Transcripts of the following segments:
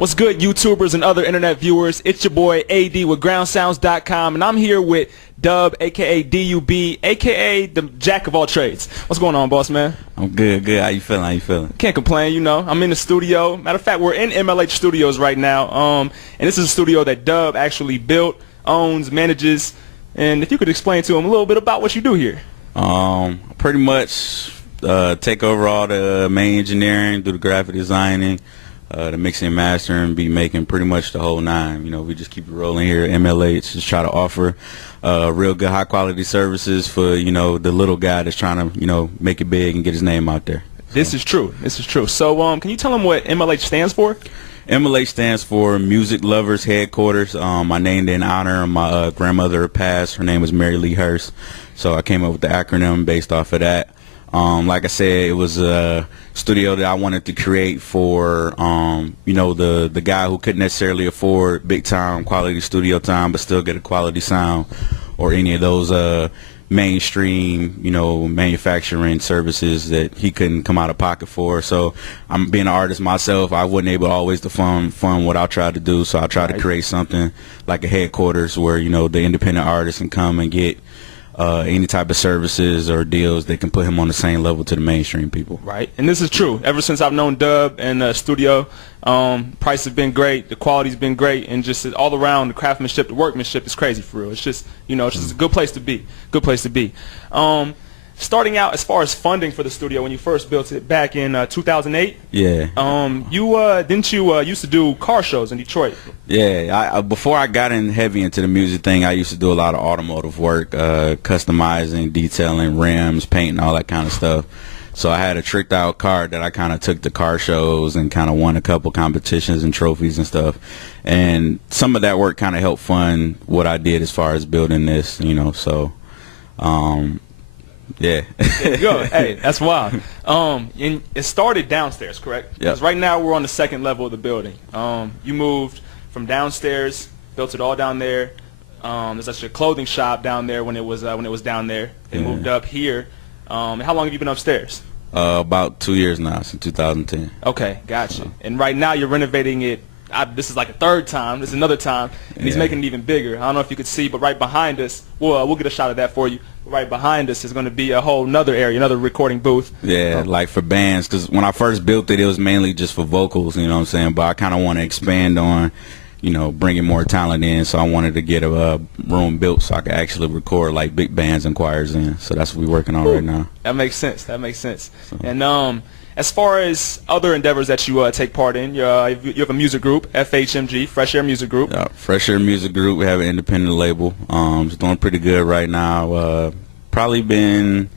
What's good, YouTubers and other internet viewers? It's your boy AD with GroundSounds.com, and I'm here with D.U.B, aka D.U.B, aka the Jack of all trades. What's going on, boss man? I'm good. How you feeling? Can't complain, you know. I'm in the studio. Matter of fact, we're in MLH Studios right now. And this is a studio that D.U.B actually built, owns, manages. And if you could explain to him a little bit about what you do here. Pretty much take over all the main engineering, do the graphic designing, the mixing and mastering, beat making, pretty much the whole nine. You know, we just keep it rolling here at MLH. Just try to offer real good, high quality services for, you know, the little guy that's trying to, you know, make it big and get his name out there. This is true. This is true. So, can you tell him what MLH stands for? MLH stands for Music Lovers Headquarters. I named it in honor of my grandmother passed. Her name was Mary Lee Hurst. So I came up with the acronym based off of that. Like I said, it was a studio that I wanted to create for, you know, the guy who couldn't necessarily afford big time quality studio time, but still get a quality sound, or any of those mainstream, you know, manufacturing services that he couldn't come out of pocket for. So I'm being an artist myself. I wasn't able always to fund what I tried to do. So I tried to create something like a headquarters where, you know, the independent artists can come and get any type of services or deals that can put him on the same level to the mainstream people. Right, and this is true. Ever since I've known D.U.B and the studio, price has been great, the quality's been great, and just all around the craftsmanship, the workmanship is crazy for real. It's just, you know, it's just a good place to be. Good place to be. Starting out as far as funding for the studio, when you first built it back in 2008. Yeah. You used to do car shows in Detroit. Yeah. Before I got in heavy into the music thing, I used to do a lot of automotive work, customizing, detailing, rims, painting, all that kind of stuff. So I had a tricked out car that I kind of took to car shows and kind of won a couple competitions and trophies and stuff. And some of that work kind of helped fund what I did as far as building this, you know. So, yeah. There you go. Hey, that's wild. And it started downstairs, correct? Yeah. Because right now we're on the second level of the building. You moved from downstairs, built it all down there. There's actually a clothing shop down there when it was down there. They moved up here. And how long have you been upstairs? About 2 years now, since 2010. Okay, gotcha. And right now you're renovating it. This is like a third time. This is another time, and he's making it even bigger. I don't know if you could see, but right behind us, we'll get a shot of that for you. Right behind us is going to be a whole nother area, another recording booth. Yeah, like for bands, because when I first built it, it was mainly just for vocals, you know what I'm saying? But I kind of want to expand on, you know, bringing more talent in, so I wanted to get a room built so I could actually record like big bands and choirs in. So that's what we're working on right now. That makes sense. That makes sense. So. And as far as other endeavors that you take part in, you have a music group, FHMG, Fresh Air Music Group. Yeah, Fresh Air Music Group. We have an independent label. It's doing pretty good right now. Probably been,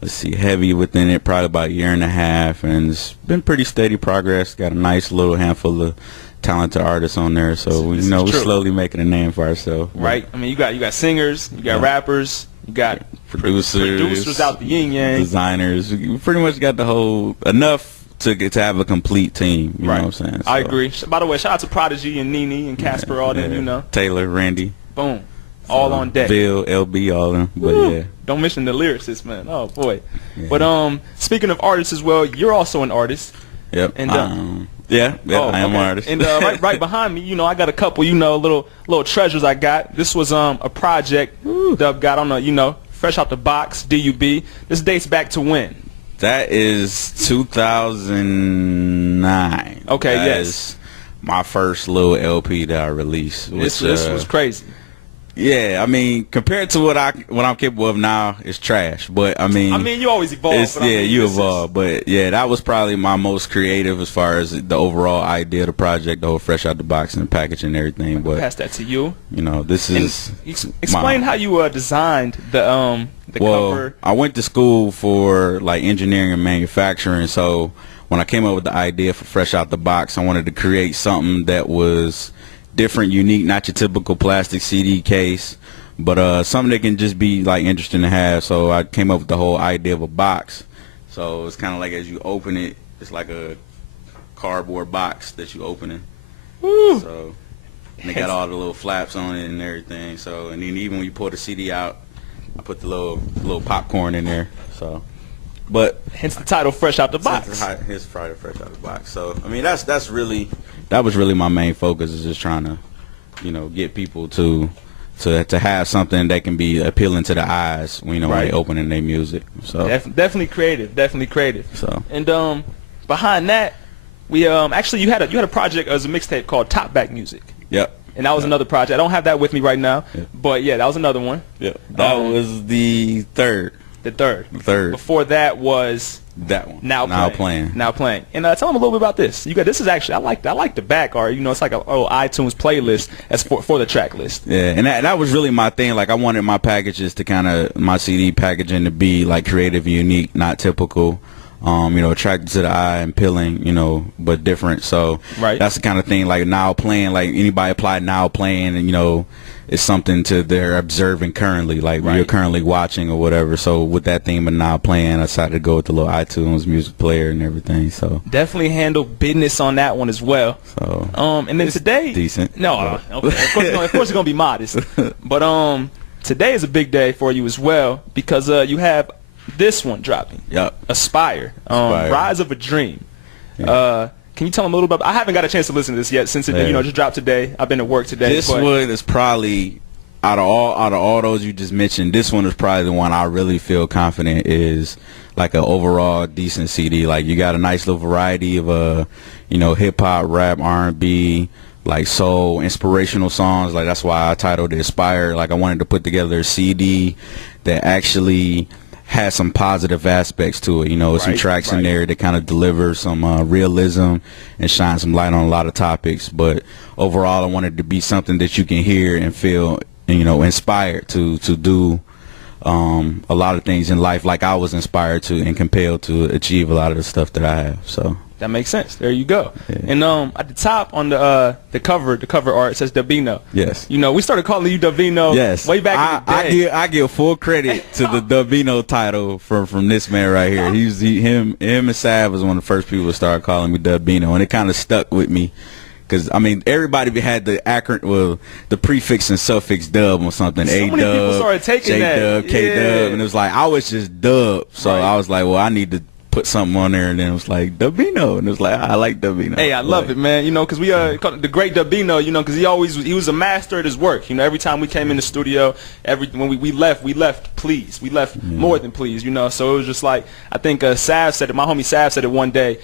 let's see, heavy within it probably about a year and a half, and it's been pretty steady progress. Got a nice little handful of talented artists on there, so you know, we're slowly making a name for ourselves. Right. I mean, you got singers, you got rappers, you got producers out the yin yang, designers. We pretty much got the whole enough to have a complete team. You know what I'm saying? So, I agree. By the way, shout out to Prodigy and Nene and Casper, all them. You know, Taylor, Randy. Boom. All on deck. Bill, LB, all them. But yeah. Don't mention the lyricists, man. Oh boy. Yeah. But speaking of artists as well, you're also an artist. Yep. And I am an artist. And right behind me, you know, I got a couple, you know, little treasures I got. This was a project D.U.B got on you know, fresh out the box, D.U.B. This dates back to when? That is 2009. Okay, that yes. Is my first little LP that I released. This was crazy. Yeah, I mean, compared to what I'm capable of now, it's trash. But I mean, you always evolve. You evolve. But yeah, that was probably my most creative as far as the overall idea of the project, the whole fresh out the box and the package and everything. But pass that to you. You know, this is explain how you designed the cover. I went to school for like engineering and manufacturing, so when I came up with the idea for fresh out the box, I wanted to create something that was different, unique, not your typical plastic CD case, but something that can just be like interesting to have. So I came up with the whole idea of a box. So it's kind of like as you open it, it's like a cardboard box that you open it. So and they got all the little flaps on it and everything. So and then even when you pull the CD out, I put the little popcorn in there. So, but hence the title, Fresh Out the Box. His title, Fresh Out the Box. So I mean that's really that was really my main focus, is just trying to, you know, get people to have something that can be appealing to the eyes, you know, when they opening their music. So definitely creative. So and behind that, we actually you had a project as a mixtape called Top Back Music. Yep. And that was another project. I don't have that with me right now, but yeah, that was another one. Yep. That was the third. The third. Before that was that one. Now playing. And tell them a little bit about this. You got this is actually I like the back art. You know, it's like a iTunes playlist as for the track list. Yeah, and that was really my thing. Like I wanted my packages to my CD packaging to be like creative and unique, not typical. You know, attracted to the eye and appealing, you know, but different. So that's the kind of thing, like now playing, like anybody apply now playing, and you know, it's something to they're observing currently, like you're currently watching or whatever. So with that theme of now playing, I decided to go with the little iTunes music player and everything. So definitely handle business on that one as well. So and then today, decent. No, okay. Of course it's gonna be modest. But today is a big day for you as well, because you have this one dropping. Yep. Aspire. Rise of a Dream. Yeah. Can you tell them a little bit? I haven't got a chance to listen to this yet since it just dropped today. I've been at work today. This one is probably out of all those you just mentioned, this one is probably the one I really feel confident is like an overall decent CD. Like you got a nice little variety of you know, hip hop, rap, R&B, like soul, inspirational songs. Like that's why I titled it Aspire. Like I wanted to put together a CD that actually has some positive aspects to it, you know, some tracks in there that kind of deliver some realism and shine some light on a lot of topics. But overall, I wanted to be something that you can hear and feel, you know, inspired to do a lot of things in life, like I was inspired to and compelled to achieve a lot of the stuff that I have. So that makes sense. There you go. Yeah. And at the top on the cover art, it says Dabino. Yes. You know, we started calling you Dabino. Yes. Way back in the day. I give full credit to the Dabino title from this man right here. Him and Sav was one of the first people to start calling me Dabino, and it kind of stuck with me. Because, I mean, everybody had the acronym, well, the prefix and suffix dub or something. So many people started taking that. J-dub, K-dub, and it was like, I was just dub. So I was like, well, I need to put something on there, and then it was like Dabino, and it was like, I like Dabino. Hey, I love it, man. You know, because we called it the great Dabino. You know, because he was a master at his work. You know, every time we came in the studio, when we left pleased. We left more than pleased. You know, so it was just like, I think Sav said it. My homie Sav said it one day.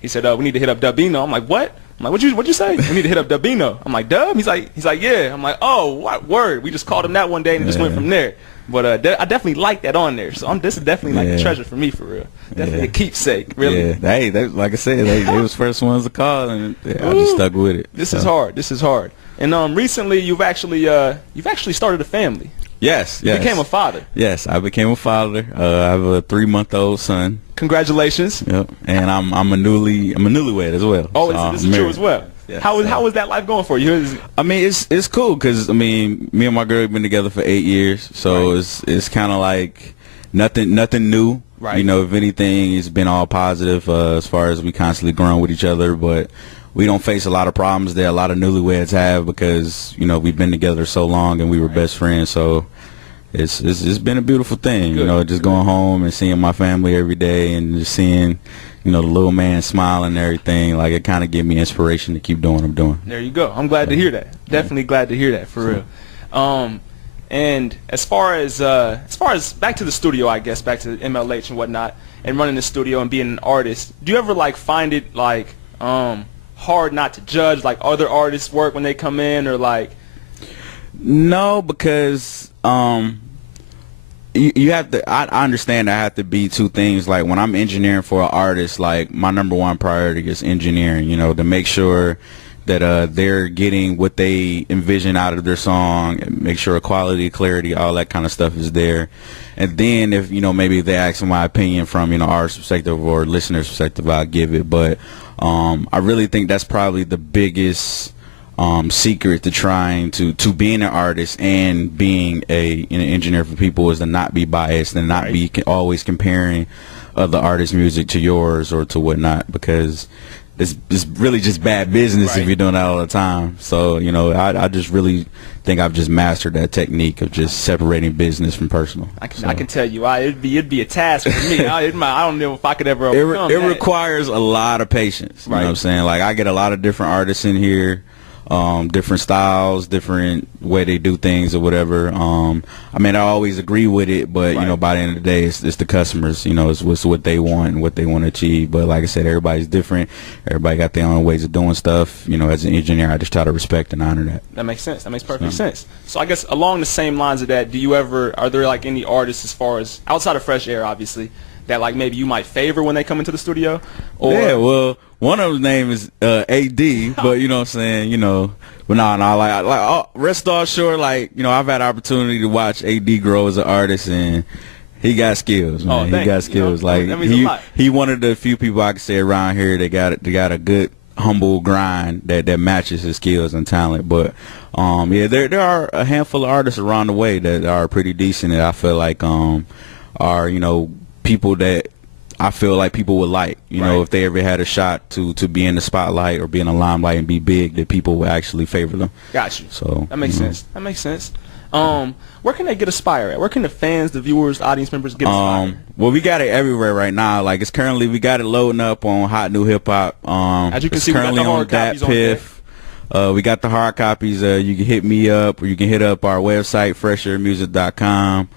He said we need to hit up Dabino. I'm like, what? I'm like, what'd you say? We need to hit up Dabino. I'm like, Dub? He's like, yeah. I'm like, oh, what word? We just called him that one day and it just went from there. But I definitely like that on there. So this is definitely like a treasure for me, for real. Definitely a keepsake, really. Yeah, hey, like I said, they was first ones to call, and I just stuck with it. This is hard. And recently, you've actually started a family. Yes. You became a father. Yes, I became a father. I have a 3-month-old son. Congratulations. Yep. And I'm a newlywed as well. Oh, so this is true as well. Yes, how is that life going for you? I mean, it's cool because, I mean, me and my girl have been together for 8 years, so it's kind of like nothing new. Right. You know, if anything, it's been all positive as far as we constantly growing with each other, but we don't face a lot of problems that a lot of newlyweds have because, you know, we've been together so long and we were best friends. So it's been a beautiful thing, you know, just going home and seeing my family every day and just seeing, you know, the little man smiling and everything. Like, it kind of gave me inspiration to keep doing what I'm doing. There you go. I'm glad to hear that. Definitely glad to hear that, for real. And as far as back to the studio, I guess, back to MLH and whatnot, and running the studio and being an artist, do you ever like find it like hard not to judge like other artists' work when they come in, or like? No, because you have to. I understand. I have to be two things. Like when I'm engineering for an artist, like my number one priority is engineering. You know, to make sure that they're getting what they envision out of their song, and make sure quality, clarity, all that kind of stuff is there. And then if, you know, maybe they ask for my opinion from, you know, artist perspective or listener's perspective, I'll give it. But I really think that's probably the biggest secret to trying to being an artist and being an engineer for people is to not be biased and not be always comparing other artists' music to yours or to whatnot, because it's really just bad business Right. if you're doing that all the time. So, you know, I just really think I've just mastered that technique of just separating business from personal. I can tell you, it'd be a task for me. I don't know if I could ever overcome It that. requires a lot of patience. You Right. know what I'm saying? Like, I get a lot of different artists in here, different styles, different way they do things or whatever. I mean, I always agree with it, but you Right. know, by the end of the day, it's the customers. You know, it's what they want and what they want to achieve. But like I said, everybody's different. Everybody got their own ways of doing stuff. You know, as an engineer, I just try to respect and honor that. That makes sense. That makes perfect sense. So I guess along the same lines of that, are there like any artists as far as outside of Fresh Air, obviously, that like maybe you might favor when they come into the studio? Or Yeah, well, one of them name is AD, but you know what I'm saying, you know, but like rest all sure, like, you know, I've had opportunity to watch AD grow as an artist, and he got skills, man. He got skills. You know, like that means a lot. he one of the few people I can say around here that got a good humble grind that matches his skills and talent. But yeah, there are a handful of artists around the way that are pretty decent that I feel like are, you know, people that I feel like people would like, you know, if they ever had a shot to be in the spotlight or be in the limelight and be big, that people would actually favor them. Got you. So that makes sense. That makes sense. Where can they get Aspire at? Where can the fans, the viewers, the audience members get Aspire? Well, we got it everywhere right now. Like, it's currently, we got it loading up on Hot New Hip Hop. As you can it's see, we got currently the hard copies on Piff. We got the hard copies. You can hit me up, or you can hit up our website, freshairmusic.com.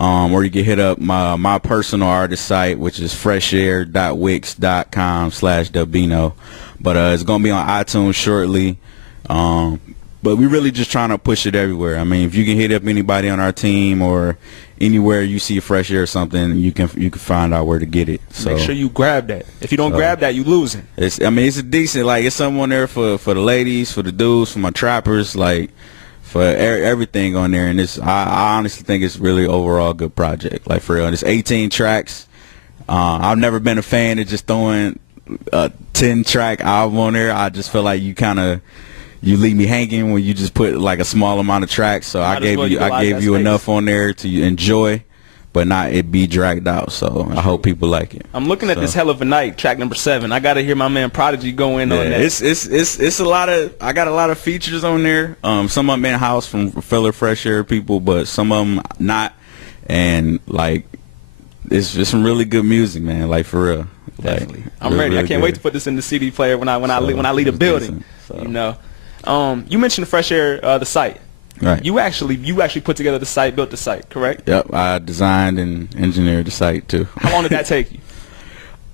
Or you can hit up my personal artist site, which is freshair.wix.com/Dubino. But it's going to be on iTunes shortly. But we're really just trying to push it everywhere. I mean, if you can hit up anybody on our team or anywhere you see Fresh Air or something, you can find out where to get it. So make sure you grab that. If you don't grab that, you losing. It's a decent, like, it's something on there for the ladies, for the dudes, for my trappers, like, for everything on there. And I honestly think it's really overall a good project. Like, for real. And it's 18 tracks. I've never been a fan of just throwing a 10-track album on there. I just feel like you leave me hanging when you just put like a small amount of tracks. So I gave you enough on there to enjoy, but not it be dragged out. So I hope people like it. I'm looking at this Hell of a Night, track number 7. I gotta hear my man Prodigy go in on that. It's a lot of, I got a lot of features on there. Some of them in house from fellow Fresh Air people, but some of them not. And like, it's just some really good music, man. Like, for real. Definitely. Like, I'm ready. I can't wait to put this in the CD player when I leave a building. So. You know. You mentioned Fresh Air, the site. Right. You actually put together the site, built the site, correct? Yep. I designed and engineered the site too. How long did that take you?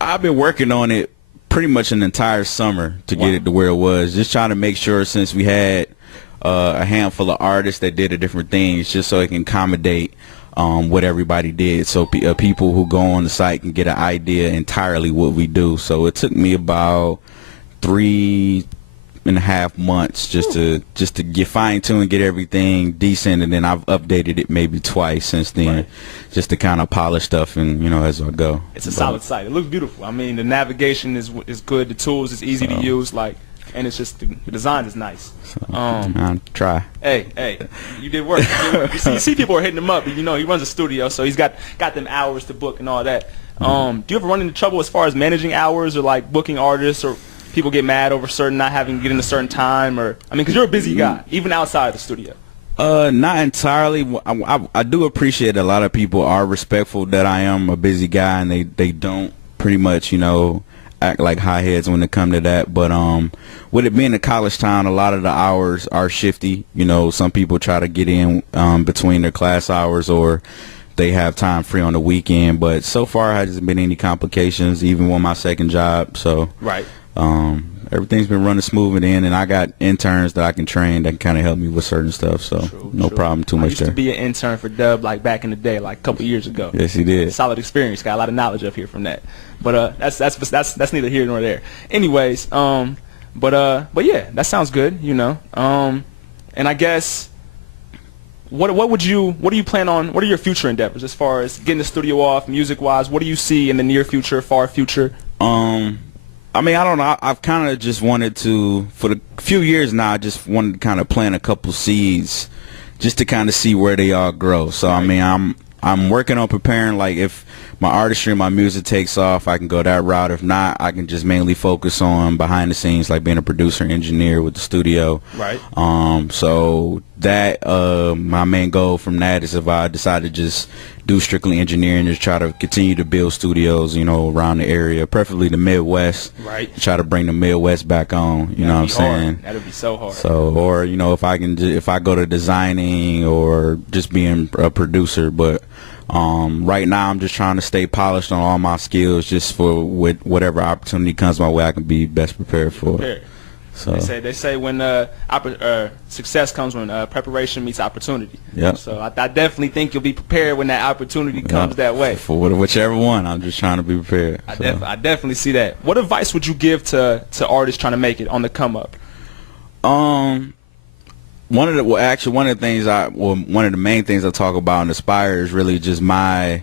I've been working on it pretty much an entire summer to get it to where it was. Just trying to make sure, since we had a handful of artists that did different things, just so it can accommodate what everybody did, so people who go on the site can get an idea entirely what we do. So it took me about 3.5 months just to get fine-tuned, get everything decent, and then I've updated it maybe twice since then, just to kind of polish stuff and, you know, as I go. It's a solid site. It looks beautiful. I mean, the navigation is good. The tools is easy to use, like, and it's just the design is nice. I'll try. Hey, you did work. You see people are hitting him up. You know, he runs a studio, so he's got them hours to book and all that. Do you ever run into trouble as far as managing hours or like booking artists, or people get mad over not having to get in a certain time? Or I mean, because you're a busy guy, even outside of the studio. Not entirely. I do appreciate a lot of people are respectful that I am a busy guy, and they don't pretty much, you know, act like hotheads when it come to that. But with it being a college town, a lot of the hours are shifty. You know, some people try to get in between their class hours, or they have time free on the weekend. But so far, there hasn't been any complications, even with my second job. So everything's been running smooth and I got interns that I can train that can kind of help me with certain stuff. So no problem too much there. I used to be an intern for Dub like back in the day, like a couple years ago. Yes, he did. Solid experience. Got a lot of knowledge up here from that. But that's neither here nor there. Anyways, but yeah, that sounds good. You know, and I guess. What do you plan on? What are your future endeavors as far as getting the studio off, music wise? What do you see in the near future, far future? I mean, I don't know. I've kind of just wanted to, for the few years now, I just wanted to kind of plant a couple seeds just to kind of see where they all grow. So, I mean, I'm working on preparing, like, if my artistry, my music takes off, I can go that route. If not, I can just mainly focus on behind the scenes, like being a producer, engineer with the studio. Right. So that my main goal from that is if I decide to just do strictly engineering, just try to continue to build studios, you know, around the area, preferably the Midwest. Right. Try to bring the Midwest back on. You know what I'm saying? That'd be so hard. So, or you know, if I go to designing or just being a producer, but right now I'm just trying to stay polished on all my skills, just for whatever opportunity comes my way, I can be best prepared for. So they say when success comes when preparation meets opportunity. Yeah. So I definitely think you'll be prepared when that opportunity comes that way. For whichever one, I'm just trying to be prepared. I definitely see that. What advice would you give to artists trying to make it on the come up? One of the main things I talk about and Aspire is really just a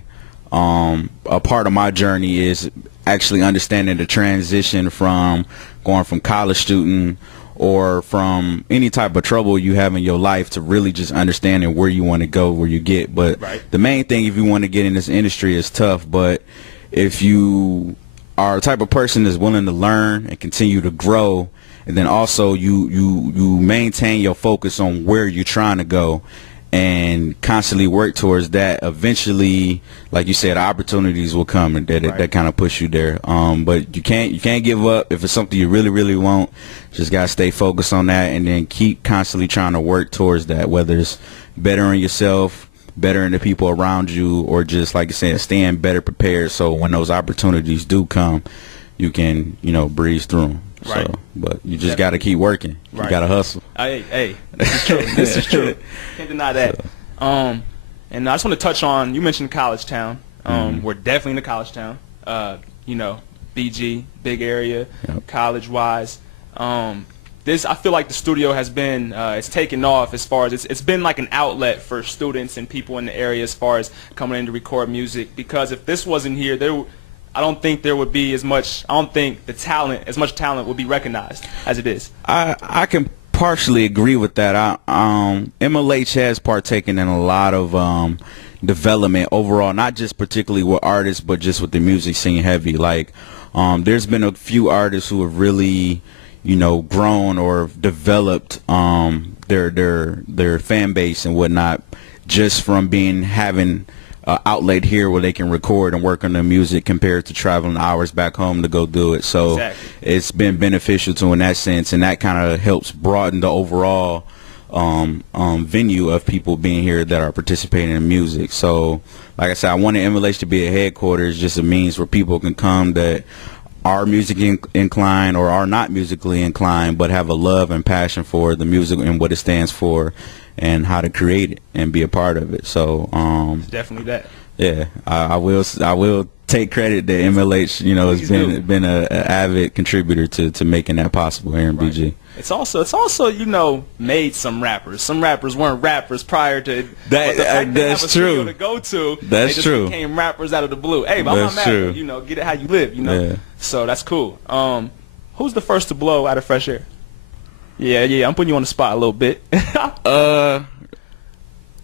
part of my journey is actually understanding the transition from going from college student or from any type of trouble you have in your life to really just understanding where you want to go, where you get. But the main thing, if you want to get in this industry, is tough. But if you are a type of person that's willing to learn and continue to grow, and then also you maintain your focus on where you're trying to go and constantly work towards that, eventually, like you said, opportunities will come and that kind of push you there. But you can't give up. If it's something you really, really want, just gotta stay focused on that and then keep constantly trying to work towards that, whether it's bettering yourself, bettering the people around you, or just, like you said, staying better prepared so when those opportunities do come, you can, you know, breeze through them. Right. So, but you just got to keep working. You got to hustle. Hey, this is true. This is true. Can't deny that. And I just want to touch on, you mentioned college town. We're definitely in a college town. You know, BG, big area, college-wise. I feel like the studio has been, it's taken off as far as, it's been like an outlet for students and people in the area as far as coming in to record music. Because if this wasn't here, I don't think there would be as much. I don't think as much talent would be recognized as it is. I can partially agree with that. MLH has partaken in a lot of development overall, not just particularly with artists, but just with the music scene heavy. Like, there's been a few artists who have really, you know, grown or developed their fan base and whatnot just from having outlet here where they can record and work on their music compared to traveling hours back home to go do it. So it's been beneficial to in that sense, and that kind of helps broaden the overall venue of people being here that are participating in music. So like I said, I wanted MLH to be a headquarters, just a means where people can come that are music inclined or are not musically inclined but have a love and passion for the music and what it stands for and how to create it and be a part of it. So it's definitely that. Yeah, I will take credit that MLH, you know, has been an avid contributor to making that possible here in BG. It's also you know, made some rappers. Some rappers weren't rappers prior to that. That's true. To go to, that's they just true. Became rappers out of the blue. Hey, but I'm not mad. You know, get it how you live. You know, so that's cool. Who's the first to blow out of Fresh Air? Yeah, I'm putting you on the spot a little bit. I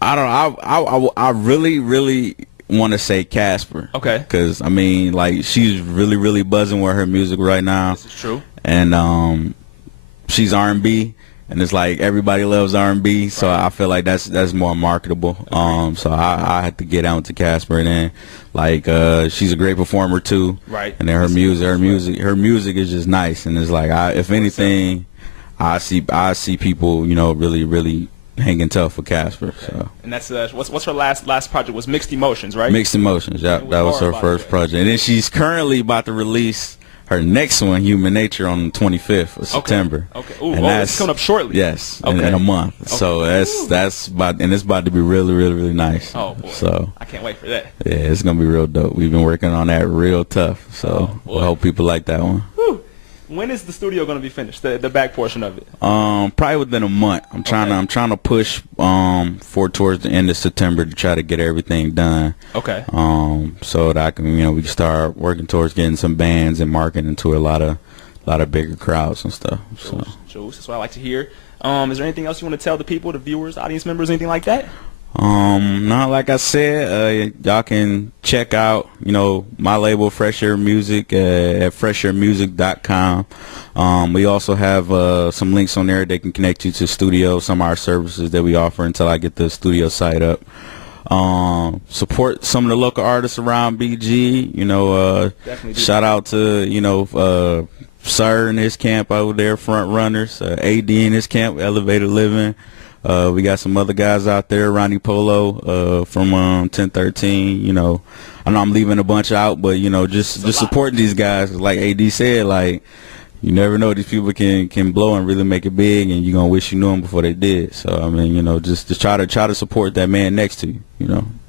don't know. I really want to say Casper. Okay. Because, I mean, like, she's really buzzing with her music right now. This is true. And she's R&B, and it's like everybody loves R&B, so I feel like that's more marketable. So I had to get out to Casper, and then like she's a great performer too. Right. And then her music is just nice, and it's like if anything, I see people, you know, really hanging tough for Casper. Okay. So. And that's what's her last project was Mixed Emotions, right? Mixed Emotions, yeah, that was her first project. And then she's currently about to release her next one, Human Nature, on the 25th of September. Okay. Ooh, and that's coming up shortly. Yes, in a month. Okay. So that's about, and it's about to be really nice. Oh boy. So I can't wait for that. Yeah, it's gonna be real dope. We've been working on that real tough. So I hope people like that one. Whew. When is the studio going to be finished? The back portion of it? Probably within a month. I'm trying to push for towards the end of September to try to get everything done. Okay. So that I can, you know, we can start working towards getting some bands and marketing to a lot of bigger crowds and stuff. So that's what I like to hear. Is there anything else you want to tell the people, the viewers, audience members, anything like that? Not like I said, y'all can check out, my label Fresh Air Music at freshairmusic.com. We also have some links on there that can connect you to studio, some of our services that we offer until I get the studio site up. Support some of the local artists around BG, shout out to, Sir in his camp over there, Front Runners, AD in his camp, Elevated Living. We got some other guys out there, Ronnie Polo from 1013. I know I'm leaving a bunch out, but just supporting these guys. Like AD said, like you never know, these people can blow and really make it big, and you're gonna wish you knew them before they did. So I mean, just try to support that man next to you.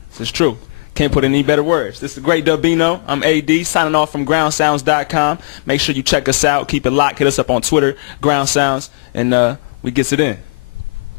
This is true. Can't put any better words. This is the great Dubino. I'm AD, signing off from groundsounds.com. Make sure you check us out. Keep it locked. Hit us up on Twitter, Ground Sounds, and we gets it in.